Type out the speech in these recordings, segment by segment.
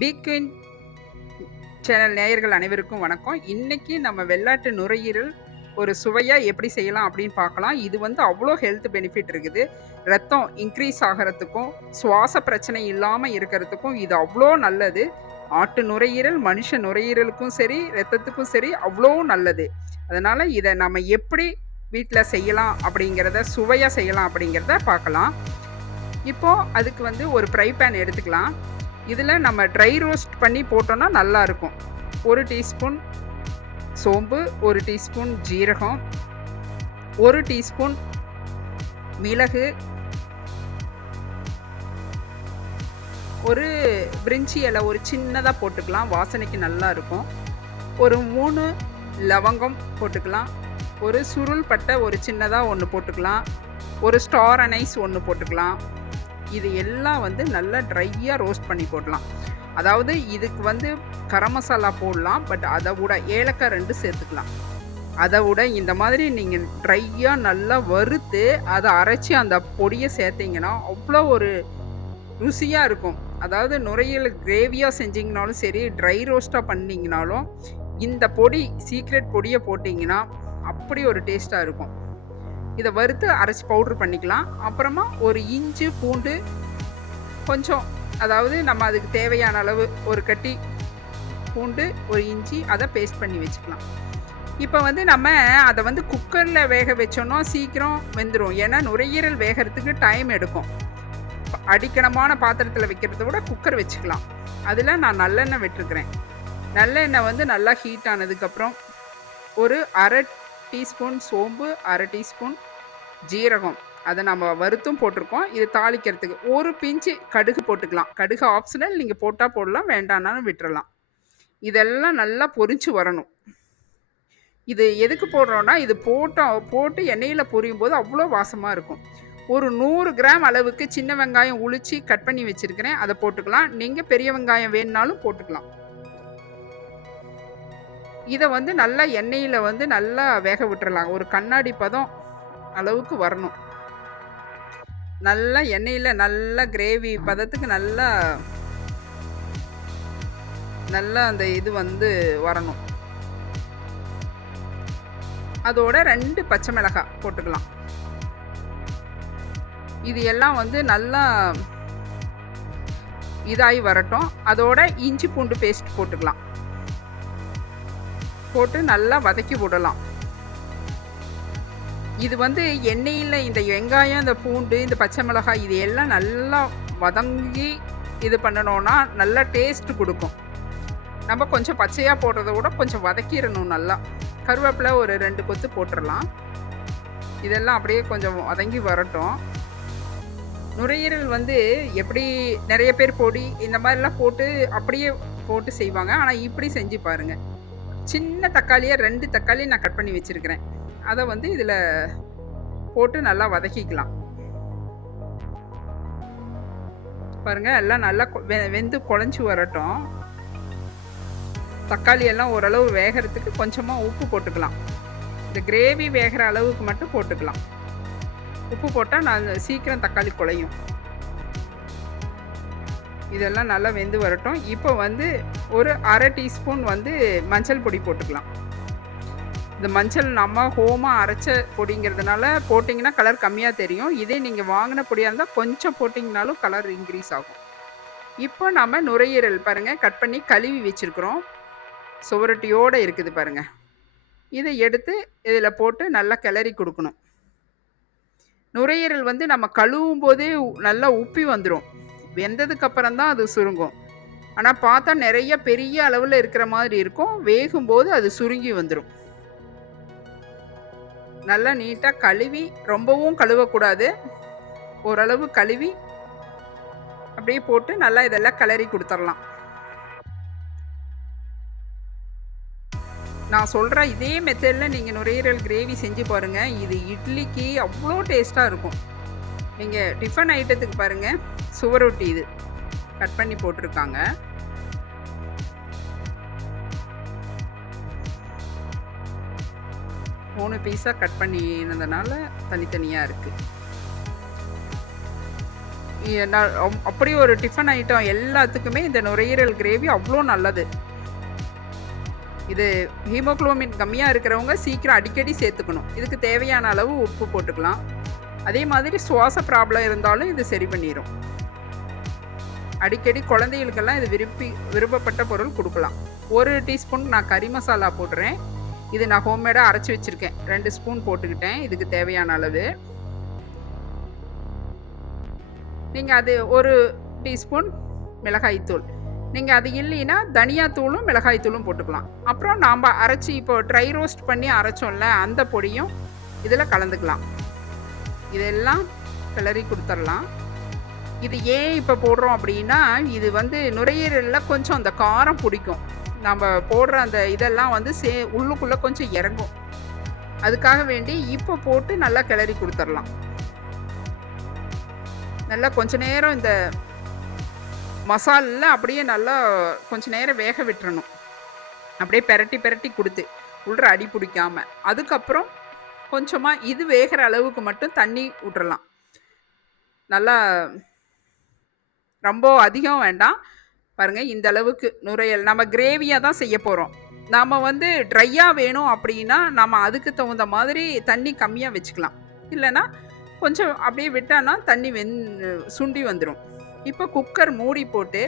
பீக்வின் channel நேயர்கள் அனைவருக்கும் வணக்கம். இன்னைக்கு நம்ம வெள்ளாட்டு நுரையீரல் ஒரு சுவையா எப்படி செய்யலாம் அப்படின்னு பார்க்கலாம். இது வந்து அவ்வளோ ஹெல்த் பெனிஃபிட் இருக்குது. ரத்தம் இன்க்ரீஸ் ஆகறதுக்கும், சுவாச பிரச்சனை இல்லாம இருக்கிறதுக்கும் இது அவ்வளோ நல்லது. ஆட்டு நுரையீரல், மனுஷ நுரையீரலுக்கும் சரி, ரத்தத்துக்கும் சரி அவ்வளோ நல்லது. அதனால இத நம்ம எப்படி வீட்ல செய்யலாம் அப்படிங்கிறத, சுவையா செய்யலாம் அப்படிங்கிறத பார்க்கலாம். இப்போ அதுக்கு வந்து ஒரு ஃப்ரை பேன் எடுத்துக்கலாம். இதில நம்ம ட்ரை ரோஸ்ட் பண்ணி போட்டோம்னா நல்லாருக்கும். 1 டீஸ்பூன் சோம்பு, 1 டீஸ்பூன் ஜீரகம், 1 டீஸ்பூன் மிளகு, ஒரு பிரிஞ்சி இலை ஒரு சின்னதா போட்டுக்கலாம். வாசனைக்கு நல்லாருக்கும். ஒரு 3 லவங்கம் போட்டுக்கலாம். ஒரு சுருள் பட்டை ஒரு சின்னதா 1 போட்டுக்கலாம். ஒரு ஸ்டார் அனைஸ் 1 போட்டுக்கலாம். இது எல்லாம் வந்து நல்லா ட்ரையா ரோஸ்ட் பண்ணி போடலாம். அதாவது இதுக்கு வந்து கரம் மசாலா போடலாம். பட் அத விட ஏலக்காய் 2 சேர்த்துக்கலாம். அத விட இந்த மாதிரி நீங்க ட்ரையா நல்லா வறுத்து, அத அரைச்சு அந்த பொடிய சேர்த்தீங்கன்னா, அவ்வளோ ஒரு ருசியா இருக்கும். அதாவது நுரையீரல் கிரேவியா செஞ்சீங்கனாலும் சரி, ட்ரை ரோஸ்ட்டா பண்ணீங்கனாலும், இந்த பொடி சீக்ரெட் பொடிய போட்டீங்கன்னா, அப்படி ஒரு டேஸ்ட்டா இருக்கும். இத வறுத்து அரைச்சு பவுடர் பண்ணிக்கலாம். அப்புறமா ஒரு இஞ்சி, பூண்டு கொஞ்சம் அதாவது நம்ம அதுக்கு தேவையான அளவு ஒரு கட்டி பூண்டு, ஒரு இஞ்சி அத பேஸ்ட் பண்ணி வச்சுக்கலாம். இப்ப வந்து நம்ம அத வந்து குக்கர்ல வேக வச்சோம்னா சீக்கிரம் வெந்துரும். ஏன்னா நுரையீரல் வேகறதுக்கு டைம் எடுக்கும். அடிக்கனமான பாத்திரத்தில வைக்கிறத விட குக்கர் வச்சுக்கலாம். அதில நான் நல்லெண்ணெய் விட்டுருக்கிறேன். நல்லெண்ணெய் வந்து நல்லா ஹீட் ஆனதுக்கப்புறம் ஒரு 1/2 டீஸ்பூன் சோம்பு, 1/2 டீஸ்பூன் ஜீரகம். அத நம்ம வறுத்தும் போட்டிருக்கோம். இது தாளிக்கிறதுக்கு. ஒரு பிஞ்சு கடுகு போட்டுக்கலாம். கடுகு ஆப்ஷனல். நீங்க போட்டா போடலாம். வேண்டாம்னாலும் விட்டுறலாம். இதெல்லாம் நல்லா பொரிஞ்சு வரணும். இது எதுக்கு போடுறோம்னா, இது போட்டு எண்ணெயில பொரியும்போது அவ்வளோ வாசமா இருக்கும். ஒரு 100 கிராம் அளவுக்கு சின்ன வெங்காயம் உளிச்சு கட் பண்ணி வச்சிருக்கிறேன். அத போட்டுக்கலாம். நீங்க பெரிய வெங்காயம் வேணும்னாலும் போட்டுக்கலாம். இத வந்து நல்லா எண்ணெயில வந்து நல்லா வேக விட்டுறலாம். ஒரு கண்ணாடி பதம் அளவுக்கு வரணும். நல்லா எண்ணெயில நல்லா கிரேவி பதத்துக்கு நல்லா அந்த இது வந்து வரணும். அதோட 2 பச்சை மிளகாய் போட்டுக்கலாம். இது எல்லாம் வந்து நல்லா இதாகி வரட்டும். அதோட இஞ்சி பூண்டு பேஸ்ட் போட்டுக்கலாம். போட்டு நல்லா வதக்கி விடலாம். இது வந்து எண்ணெயில இந்த வெங்காயம், இந்த பூண்டு, இந்த பச்சை மிளகாய் இது எல்லாம் நல்லா வதங்கி இது பண்ணணும்னா நல்லா டேஸ்ட் குடுக்கும். நம்ம கொஞ்சம் பச்சையா போடுறத விட கொஞ்சம் வதக்கிரணும் நல்லா. கருவேப்பிலை ஒரு 2 கொத்து போட்டுறலாம். இதெல்லாம் அப்படியே கொஞ்சம் வதங்கி வரட்டும். நுரையீரல் வந்து எப்படி நெறைய பேர் பொடி இந்த மாதிரிலாம் போட்டு அப்படியே போட்டு செய்வாங்க. ஆனா இப்படி செஞ்சு பாருங்க. சின்ன தக்காளியா 2 தக்காளி நான் கட் பண்ணி வச்சிருக்கிறேன். அத வந்து இதில போட்டு நல்லா வதக்கிக்கலாம். பாருங்க எல்லாம் நல்லா வெந்து குழஞ்சு வரட்டும். தக்காளி எல்லாம் ஓரளவு வேகறதுக்கு கொஞ்சமா உப்பு போட்டுக்கலாம். இந்த கிரேவி வேகிற அளவுக்கு மட்டும் போட்டுக்கலாம். உப்பு போட்டா சீக்கிரம் தக்காளி குழையும். இதெல்லாம் நல்லா வெந்து வரட்டும். இப்போ வந்து ஒரு 1/2 டீஸ்பூன் வந்து மஞ்சள் பொடி போட்டுக்கலாம். இந்த மஞ்சள் நம்ம ஹோமா அரைச்ச பொடிங்கிறதுனால போட்டிங்கன்னா கலர் கம்மியா தெரியும். இதே நீங்க வாங்கின பொடியா இருந்தா கொஞ்சம் போட்டிங்கனாலும் கலர் இன்க்ரீஸ் ஆகும். இப்போ நம்ம நுரையீரல் பாருங்க கட் பண்ணி கழுவி வச்சிருக்கிறோம். சுவரொட்டியோட இருக்குது பாருங்க. இதை எடுத்து இதில போட்டு நல்லா கிளறி குடுக்கணும். நுரையீரல் வந்து நம்ம கழுவும் போதே நல்லா உப்பி வந்துரும். வெந்ததுக்கு அப்புறம் தான் அது சுருங்கும். ஆனா பார்த்தா நெறைய பெரிய அளவுல இருக்கிற மாதிரி இருக்கும். வேகும்போது அது சுருங்கி வந்துரும். நல்லா நீட்டா கழுவி ரொம்பவும் கழுவக்கூடாது. ஓரளவு கழுவி அப்படியே போட்டு நல்லா இதெல்லாம் கிளறி குடுத்துறலாம். நான் சொல்ற இதே மெத்தட்ல நீங்க நுரையீரல் கிரேவி செஞ்சு பாருங்க. இது இட்லிக்கு அவ்வளோ டேஸ்ட்டா இருக்கும். நீங்க டிஃபன் ஐட்டத்துக்கு பாருங்க. சுவரொட்டி இது கட் பண்ணி போட்டிருக்காங்க. மூணு பீஸா கட் பண்ணினதுனால தனித்தனியா இருக்கு. அப்படி ஒரு டிஃபன் ஐட்டம் எல்லாத்துக்குமே இந்த நுரையீரல் கிரேவி அவ்வளோ நல்லது. இது ஹீமோகுளோபின் கம்மியாக இருக்கிறவங்க சீக்கிரம் அடிக்கடி சேர்த்துக்கணும். இதுக்கு தேவையான அளவு உப்பு போட்டுக்கலாம். அதே மாதிரி சுவாச ப்ராப்ளம் இருந்தாலும் இது சரி பண்ணிடும். அடிக்கடி குழந்தைகளுக்கெல்லாம் இது விருப்பப்பட்ட பொருள் கொடுக்கலாம். 1 டீஸ்பூன் நான் கறி மசாலா போடுறேன். இது நான் ஹோம்மேடாக அரைச்சி வச்சுருக்கேன். 2 ஸ்பூன் போட்டுக்கிட்டேன் இதுக்கு தேவையான அளவு. நீங்கள் அது 1 டீஸ்பூன் மிளகாய்த்தூள். நீங்கள் அது இல்லைன்னா தனியாத்தூளும் மிளகாய்த்தூளும் போட்டுக்கலாம். அப்புறம் நாம் அரைச்சி இப்போ ட்ரை ரோஸ்ட் பண்ணி அரைச்சோம்ல அந்த பொடியும் இதில் கலந்துக்கலாம். இதெல்லாம் கிளறி கொடுத்துடலாம். இது ஏன் இப்போ போடுறோம் அப்படின்னா, இது வந்து நுரையீரலில் கொஞ்சம் அந்த காரம் பிடிக்கும். நம்ம போடுற அந்த இதெல்லாம் வந்து உள்ளுக்குள்ளே கொஞ்சம் இறங்கும். அதுக்காக வேண்டி இப்போ போட்டு நல்லா கிளறி கொடுத்துடலாம். நல்லா கொஞ்ச நேரம் இந்த மசாலில் அப்படியே நல்லா கொஞ்ச நேரம் வேக விட்டுறணும். அப்படியே பெரட்டி பெரட்டி கொடுத்து உள்ள அடி பிடிக்காம. அதுக்கப்புறம் கொஞ்சமாக இது வேகிற அளவுக்கு மட்டும் தண்ணி விட்டுறலாம். நல்லா ரொம்ப அதிகம் வேண்டாம். பாருங்கள், இந்த அளவுக்கு நுரையல் நம்ம கிரேவியாக தான் செய்ய போகிறோம். நாம் வந்து ட்ரையாக வேணும் அப்படின்னா நம்ம அதுக்கு தகுந்த மாதிரி தண்ணி கம்மியாக வச்சுக்கலாம். இல்லைன்னா கொஞ்சம் அப்படியே விட்டானா தண்ணி சுண்டி வந்துடும். இப்போ குக்கர் மூடி போட்டு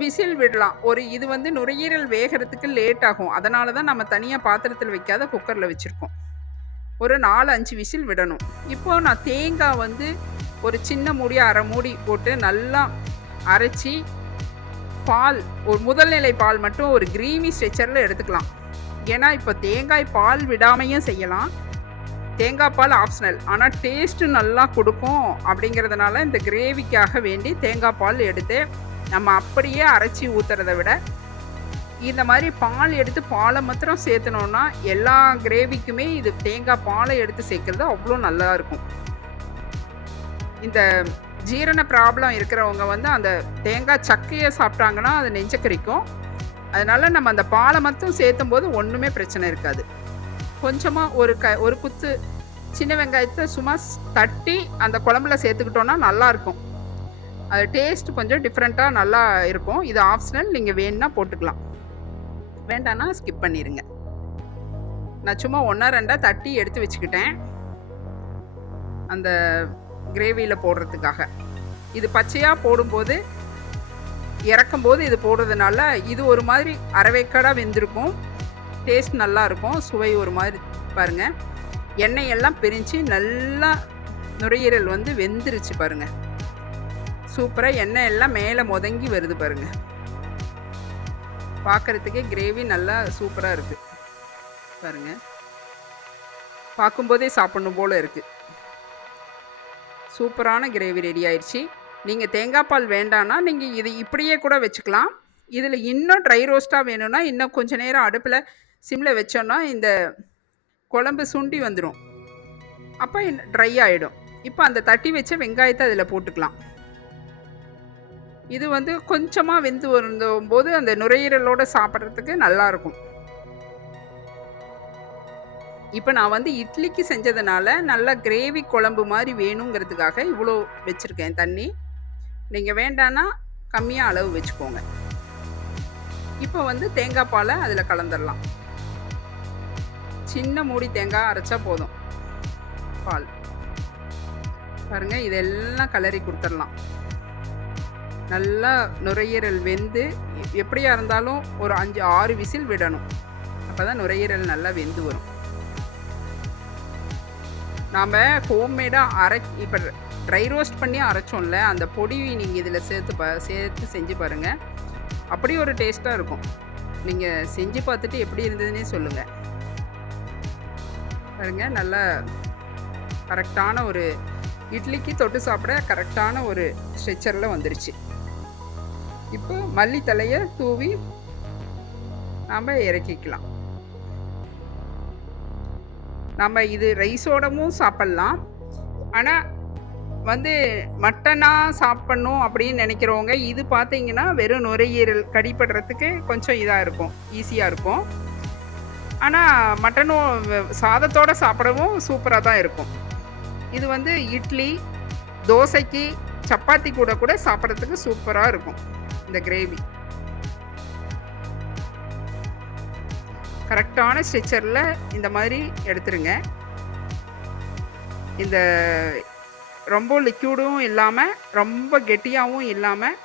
விசில் விடலாம். இது வந்து நுரையீரல் வேகிறதுக்கு லேட் ஆகும். அதனால தான் நம்ம தனியாக பாத்திரத்தில் வைக்காத குக்கரில் வச்சுருக்கோம். ஒரு 4-5 விசில் விடணும். இப்போ நான் தேங்காய் வந்து ஒரு சின்ன மூடி 1/2 மூடி போட்டு நல்லா அரைச்சி பால், ஒரு முதல் நிலை பால் மட்டும் ஒரு கிரீமி ஸ்ட்ரெச்சரில் எடுத்துக்கலாம். ஏன்னா இப்போ தேங்காய் பால் விடாமையும் செய்யலாம். தேங்காய் பால் ஆப்ஷனல், ஆனால் டேஸ்ட்டு நல்லா கொடுக்கும். அப்படிங்கிறதுனால இந்த கிரேவிக்காக வேண்டி தேங்காய் பால் எடுத்து நம்ம அப்படியே அரைச்சி ஊற்றுறதை விட இந்த மாதிரி பால் எடுத்து பாலை மாத்திரம் சேர்த்துனோன்னா எல்லா கிரேவிக்குமே இது தேங்காய் பாலை எடுத்து சேர்க்குறது அவ்வளோ நல்லா இருக்கும். இந்த ஜீரண ப்ராப்ளம் இருக்கிறவங்க வந்து அந்த தேங்காய் சக்கையை சாப்பிட்டாங்கன்னா அது நெஞ்சக்கரிக்கும். அதனால் நம்ம அந்த பாலை மட்டும் சேர்த்தும் போது ஒன்றுமே பிரச்சனை இருக்காது. கொஞ்சமாக ஒரு குத்து சின்ன வெங்காயத்தை சும்மா தட்டி அந்த குழம்புல சேர்த்துக்கிட்டோன்னா நல்லாயிருக்கும். அது டேஸ்ட் கொஞ்சம் டிஃப்ரெண்ட்டாக நல்லா இருக்கும். இது ஆப்ஷனல், நீங்கள் வேணுன்னா போட்டுக்கலாம், வேண்டான்னா ஸ்கிப் பண்ணிடுங்க. நான் சும்மா 1-2 தட்டி எடுத்து வச்சுக்கிட்டேன் அந்த கிரேவியில் போடுறதுக்காக. இது பச்சையாக போடும்போது இறக்கும்போது இது போடுறதுனால இது ஒரு மாதிரி அரைவேக்காடாக வெந்திருக்கும். டேஸ்ட் நல்லாயிருக்கும். சுவை ஒரு மாதிரி பாருங்கள், எண்ணெயெல்லாம் பிரிஞ்சு நல்லா நுரையீரல் வந்து வெந்துருச்சு பாருங்கள். சூப்பராக எண்ணெய் எல்லாம் மேலே முதங்கி வருது பாருங்கள். பார்க்குறதுக்கே கிரேவி நல்லா சூப்பராக இருக்குது பாருங்கள். பார்க்கும்போதே சாப்பிடணும் போல் இருக்குது. சூப்பரான கிரேவி ரெடி ஆயிடுச்சு. நீங்கள் தேங்காய் பால் வேண்டான்னா நீங்கள் இது இப்படியே கூட வச்சுக்கலாம். இதில் இன்னும் ட்ரை ரோஸ்ட்டாக வேணும்னா இன்னும் கொஞ்சம் நேரம் அடுப்பில் சிம்மில் வச்சோன்னா இந்த குழம்பு சுண்டி வந்துடும். அப்போ ட்ரை ஆகிடும். இப்போ அந்த தட்டி வச்ச வெங்காயத்தை அதில் போட்டுக்கலாம். இது வந்து கொஞ்சமாக வெந்து வரும்போது அந்த நுரையீரலோடு சாப்பிட்றதுக்கு நல்லாயிருக்கும். இப்போ நான் வந்து இட்லிக்கு செஞ்சதுனால நல்லா கிரேவி குழம்பு மாதிரி வேணுங்கிறதுக்காக இவ்வளோ வச்சுருக்கேன் தண்ணி. நீங்கள் வேண்டான்னா கம்மியாக அளவு வச்சுக்கோங்க. இப்போ வந்து தேங்காய் பாலை அதில் கலந்துடலாம். சின்ன மூடி தேங்காய் அரைச்சா போதும். பால் பாருங்கள், இதெல்லாம் கிளறி கொடுத்துடலாம். நல்லா நுரையீரல் வெந்து எப்படியா இருந்தாலும் ஒரு 5-6 விசில் விடணும். அப்போ தான் நுரையீரல் நல்லா வெந்து வரும். நாம் ஹோம்மேடாக இப்போ ட்ரை ரோஸ்ட் பண்ணி அரைச்சோம்ல அந்த பொடி நீங்கள் இதில் சேர்த்து செஞ்சு பாருங்கள். அப்படி ஒரு டேஸ்ட்டாக இருக்கும். நீங்கள் செஞ்சு பார்த்துட்டு எப்படி இருந்ததுன்னே சொல்லுங்கள். பாருங்கள், நல்லா கரெக்டான ஒரு இட்லிக்கு தொட்டு சாப்பிட கரெக்டான ஒரு ஸ்ட்ரெச்சரில் வந்துருச்சு. இப்போ மல்லித்தலையை தூவி நாம் இறக்கிக்கலாம். நம்ம இது ரைஸோடவும் சாப்பிட்லாம். ஆனால் வந்து மட்டனாக சாப்பிட்ணும் அப்படின்னு நினைக்கிறவங்க இது பார்த்தீங்கன்னா வெறும் நுரையீரல் கடிப்படுறதுக்கு கொஞ்சம் இதாக இருக்கும், ஈஸியாக இருக்கும். ஆனால் மட்டனும் சாதத்தோடு சாப்பிடவும் சூப்பராக தான் இருக்கும். இது வந்து இட்லி, தோசைக்கு சப்பாத்தி கூட கூட சாப்பிட்றதுக்கு சூப்பராக இருக்கும் இந்த கிரேவி. கரெக்டான ஸ்ட்ரெச்சரில் இந்த மாதிரி எடுத்துருங்க. இந்த ரொம்ப லிக்யூடும் இல்லாமல் ரொம்ப கெட்டியாகவும் இல்லாமல்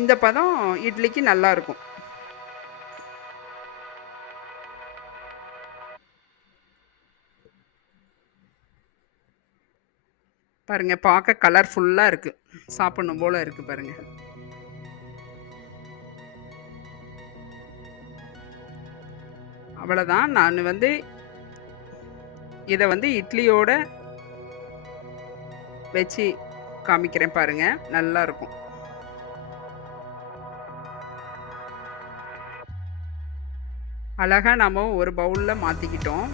இந்த பதம் இட்லிக்கு நல்லாயிருக்கும். பாருங்கள், பார்க்க கலர்ஃபுல்லாக இருக்குது, சாப்பிடணும் போல் இருக்குது பாருங்கள். அவ்வளோதான். நான் இதை இட்லியோட வச்சு காமிக்கிறேன் பாருங்கள், நல்லாயிருக்கும். அழகாக நாம் ஒரு பவுலில் மாற்றிக்கிட்டோம்.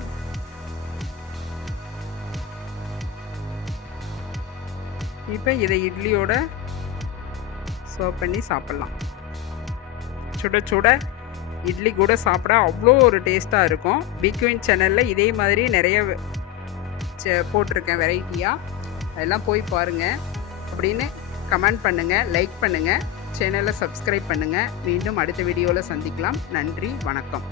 இப்போ இதை இட்லியோட சர்வ் பண்ணி சாப்பிட்லாம். சுட சுட இட்லி கூட சாப்பிட அவ்வளோ ஒரு டேஸ்ட்டாக இருக்கும். பிக்வின் சேனலில் இதே மாதிரி நிறைய போட்டிருக்கேன் வெரைட்டியாக, அதெல்லாம் போய் பாருங்கள். அப்படின்னு கமெண்ட் பண்ணுங்கள், லைக் பண்ணுங்கள், சேனலை சப்ஸ்கிரைப் பண்ணுங்கள். மீண்டும் அடுத்த வீடியோவில் சந்திக்கலாம். நன்றி, வணக்கம்.